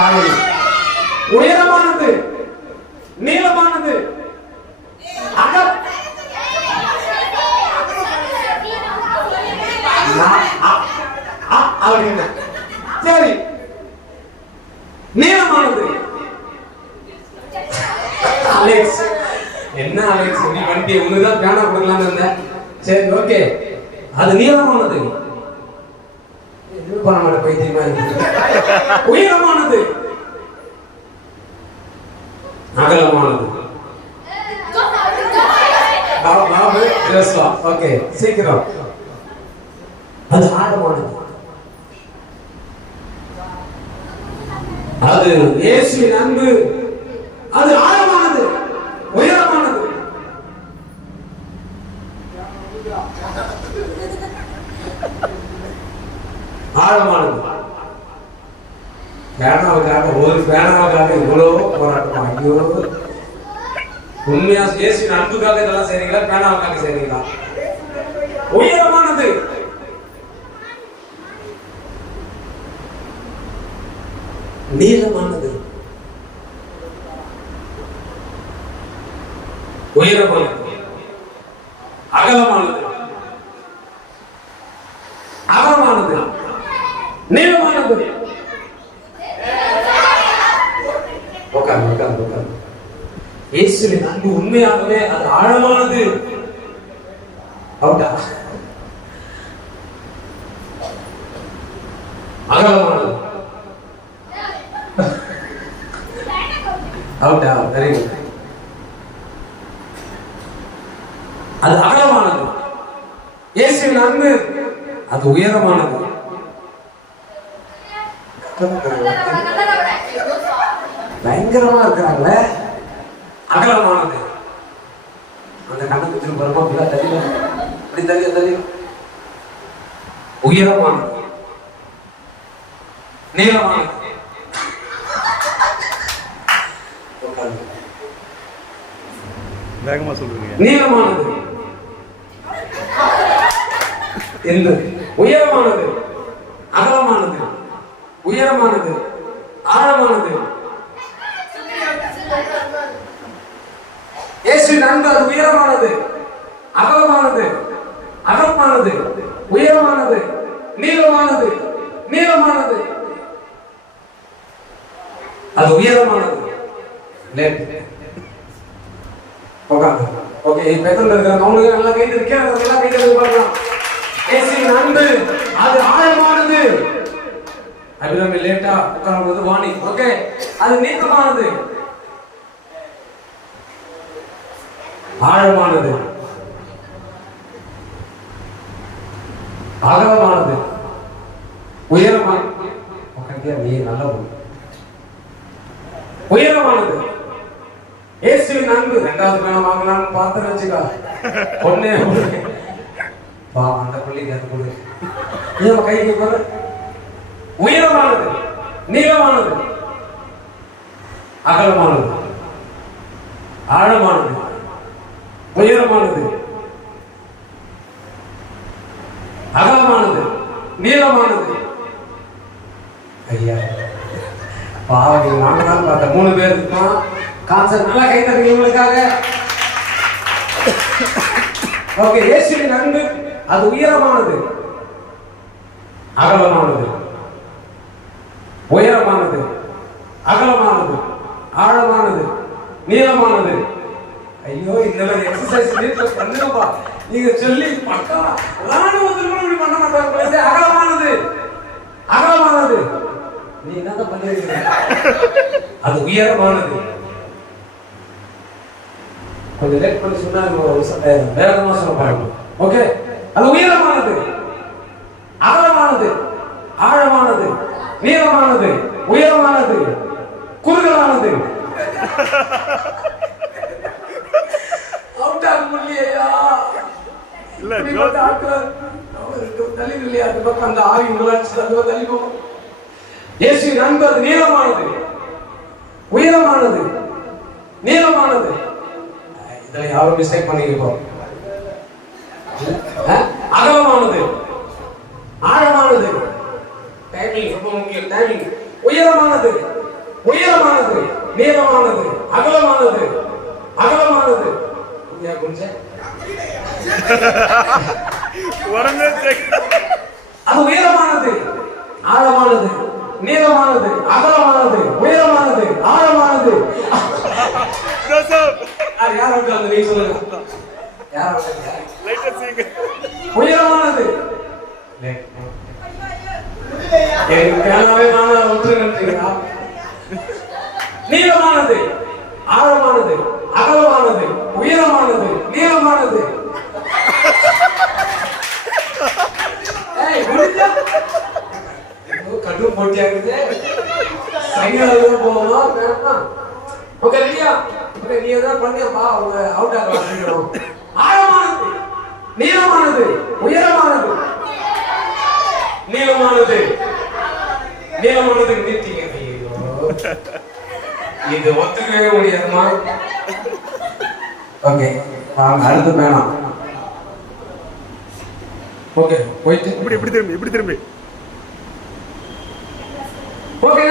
காலையில் உயரமானது நீளமானது. அ- அப்படின்னா சரி. நீளமானது. அலெக்ஸ். என்ன அலெக்ஸ்? நீ வண்டி ஒண்ணுதான் பேனா கொடுக்கலாம்னு இருந்தேன் சரி ஓகே அது நீளமானது. எதுவும் பைத்தியமா இருக்கு உயரமானது. அகலமானது. ஓகே சீக்கிரம். அது ஆழமானது. அது இயேசுவின் அன்பு. அது ஆழமானது உயரமானது ஆழமானது பேனாவுக்காக ஒரு பேனாவுக்காக இவ்வளோ போராட்டம்? ஐயோ. உண்மையா இயேசுவின் அன்புக்காக இதெல்லாம் செய்றீங்களா? பேனாவுக்காக செய்றீங்களா? உயரமானது. நீளமானது. உயரமானது. அகலமானது நீளமானது உட்கார்ந்து உட்கார்ந்து உட்கார்ந்து இயேசுவின் அன்பு உண்மையாகவே அது ஆழமானது அவுட்டா அகலமானது அவுட்டா வெரி குட் அது அகலமானது இயேசுவின் அன்பு அது உயரமானது பயங்கரமா இருக்கிறாங்களே அகலமானது. அந்த கண்ணை திரும்ப பாருமா அப்படி தள்ளி அப்படி தள்ளி தள்ளி. உயரமானது. நீளமானது. வேகமா சொல்லுங்க. நீளமானது. உயரமானது. அகலமானது. உயரமானது. ஆழமானது. நன்கு அது உயரமானது அகலமானது அகலமானது உயரமானது நீளமானது நீளமானது. அது உயரமானது. உட்காந்து ஓகே இருக்கிறாங்க அவங்களுக்கு நல்லா கைது இருக்கேன் எல்லாம் கைது பார்க்கலாம் அது ஆழமானது. அபிராமி லேட்டா உட்காரும்போது வாணி. ஓகே அது நீக்கமானது ஆழமானது. அகலமானது உயரமான நீ நல்ல உயரமானது. இயேசுவின் அன்பு ரெண்டாவது மேல வாங்கலாம்னு பார்த்து வச்சுக்கா பொண்ணே பா வா அந்த பள்ளிக்கு அது கொடு. ஏன் கைக்கு பாரு உயரமானது. நீளமானது. அகலமானது. ஆழமானது. உயரமானது. அகலமானது. நீளமானது. ஐயா பாவம் நீங்க பார்த்த மூணு பேர் இருக்கான் கான்சர் நல்லா கை தட்டுங்க இவங்களுக்காக ஓகே இயேசுவின் அன்பு அது உயரமானது. அகலமானது. உயரமானது. அகலமானது. ஆழமானது. நீளமானது. ஐயோ இந்த மாதிரி எக்ஸசைஸ் வீட்டுல பண்ணுங்கப்பா. நீங்க சொல்லி பக்கா ராணுவத்தில் கூட இப்படி பண்ண மாட்டாங்க இது அகலமானது. அகலமானது. நீ என்ன பண்ணுவீங்க அது உயரமானது. கொஞ்சம் லேட் பண்ணி சொன்னாங்க நம்ம வேகமா சொல்ல பாருங்க ஓகே அது உயரமானது. அகலமானது. ஆழமானது. நீளமானது. உயரமானது. குறுகலானது. இல்ல, தள்ளி இல்லையா? அந்த பக்கம் அந்த ஆவி உள்ளாட்சி அந்த தள்ளி போகும். இயேசுவின் அன்பு அது நீளமானது. உயரமானது. நீளமானது. இதுல யாரும் மிஸ்டேக் பண்ணிருக்கோம் அகலமானது ஆழமானது டைமிங் ரொம்ப முக்கியம் டைமிங் உயரமானது உயரமானது நீளமானது அகலமானது அகலமானது புரியா கொஞ்சம் உடனே. அது உயரமானது ஆழமானது நீளமானது அகலமானது உயரமானது ஆழமானது. யார் யார் உட்கார்ந்து நீ சொல்லுங்க. யார் உயரமானது. நீளமானது ஆழமானது அகலமானது உயரமானது நீளமானது கடும் போட்டியா இருக்குது சைனால போகணுமா வேணாம் ஓகே ரெடியா ஓகே நீ எதாவது பண்ணியாப்பா அவங்க அவுட் ஆகலாம் ஆழமானது நீளமானது உயரமானது. நீளமானது நீளமானது நிறுத்திங்க இது ஒத்துக்கவே முடியாதுமா? ஓகே. வாங்க அடுத்து வேணாம் ஓகே போயிட்டு. இப்படி இப்படி திரும்பி இப்படி திரும்பி. ஓகே